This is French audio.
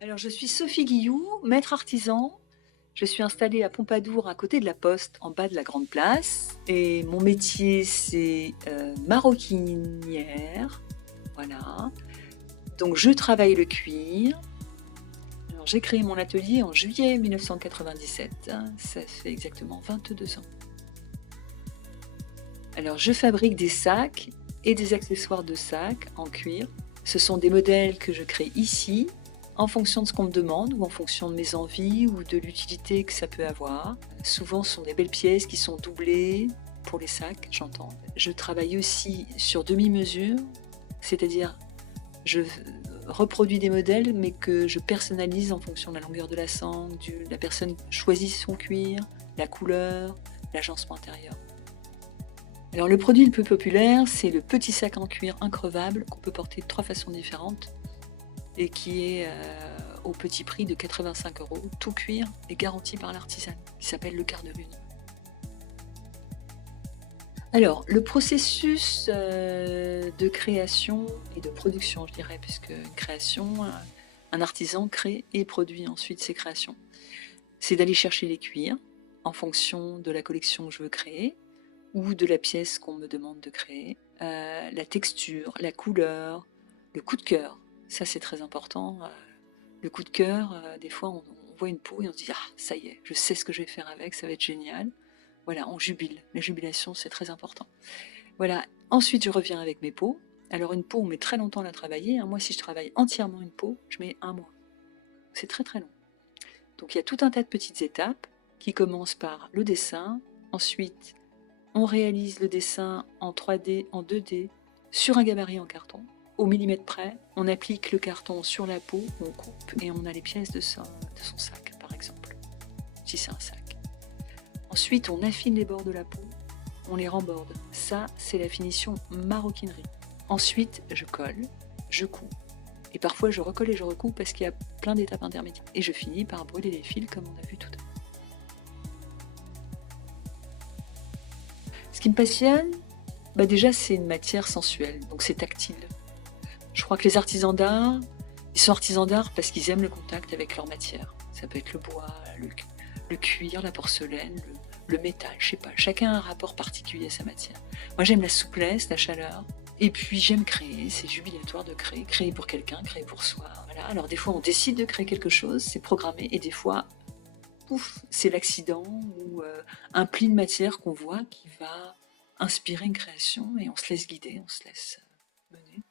Alors, je suis Sophie Guilloux, maître artisan. Je suis installée à Pompadour, à côté de la Poste, en bas de la Grande Place. Et mon métier, c'est maroquinière. Voilà. Donc, je travaille le cuir. Alors, j'ai créé mon atelier en juillet 1997. Ça fait exactement 22 ans. Alors, je fabrique des sacs et des accessoires de sacs en cuir. Ce sont des modèles que je crée ici, en fonction de ce qu'on me demande ou en fonction de mes envies ou de l'utilité que ça peut avoir. Souvent, ce sont des belles pièces qui sont doublées pour les sacs, j'entends. Je travaille aussi sur demi-mesure, c'est-à-dire je reproduis des modèles mais que je personnalise en fonction de la longueur de la sangle, la personne choisit son cuir, la couleur, l'agencement intérieur. Alors le produit le plus populaire, c'est le petit sac en cuir increvable qu'on peut porter de 3 façons différentes et qui est au petit prix de 85 €, tout cuir et garanti par l'artisan, qui s'appelle le quart de lune. Alors, le processus de création et de production, je dirais, puisque une création, un artisan crée et produit ensuite ses créations. C'est d'aller chercher les cuirs en fonction de la collection que je veux créer, ou de la pièce qu'on me demande de créer, la texture, la couleur, le coup de cœur. Ça, c'est très important. Le coup de cœur, des fois, on voit une peau et on se dit « Ah, ça y est, je sais ce que je vais faire avec, ça va être génial ». Voilà, on jubile. La jubilation, c'est très important. Voilà. Ensuite, je reviens avec mes peaux. Alors, une peau, on met très longtemps à la travailler. Moi, si je travaille entièrement une peau, je mets 1 mois. C'est très très long. Donc, il y a tout un tas de petites étapes qui commencent par le dessin. Ensuite, on réalise le dessin en 3D, en 2D, sur un gabarit en carton. Au millimètre près, on applique le carton sur la peau, on coupe et on a les pièces de son sac, par exemple, si c'est un sac. Ensuite, on affine les bords de la peau, on les remborde. Ça, c'est la finition maroquinerie. Ensuite, je colle, je couds. Et parfois, je recolle et je recouds parce qu'il y a plein d'étapes intermédiaires. Et je finis par brûler les fils comme on a vu tout à l'heure. Ce qui me passionne, déjà, c'est une matière sensuelle, donc c'est tactile. Je crois que les artisans d'art, ils sont artisans d'art parce qu'ils aiment le contact avec leur matière. Ça peut être le bois, le cuir, la porcelaine, le métal, je sais pas. Chacun a un rapport particulier à sa matière. Moi, j'aime la souplesse, la chaleur. Et puis, j'aime créer. C'est jubilatoire de créer. Créer pour quelqu'un, créer pour soi. Voilà. Alors, des fois, on décide de créer quelque chose, c'est programmé. Et des fois, pouf, c'est l'accident ou un pli de matière qu'on voit qui va inspirer une création et on se laisse guider, on se laisse mener.